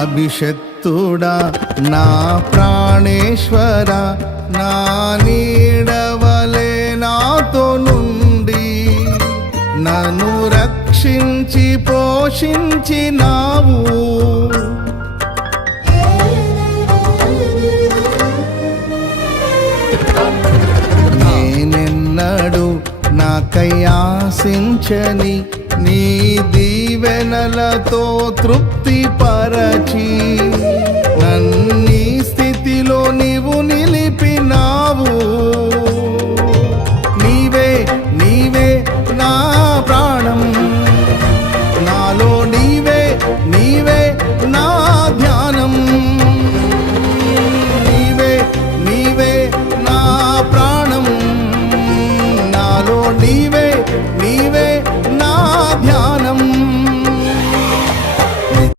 అభిషక్తుడా నా ప్రాణేశ్వర, నా నీడవలే నాతో నుండి నన్ను రక్షించి పోషించినావు. నేనెన్నడు నాకై ఆశించని నీ దీవెనలతో తృప్తి పరచి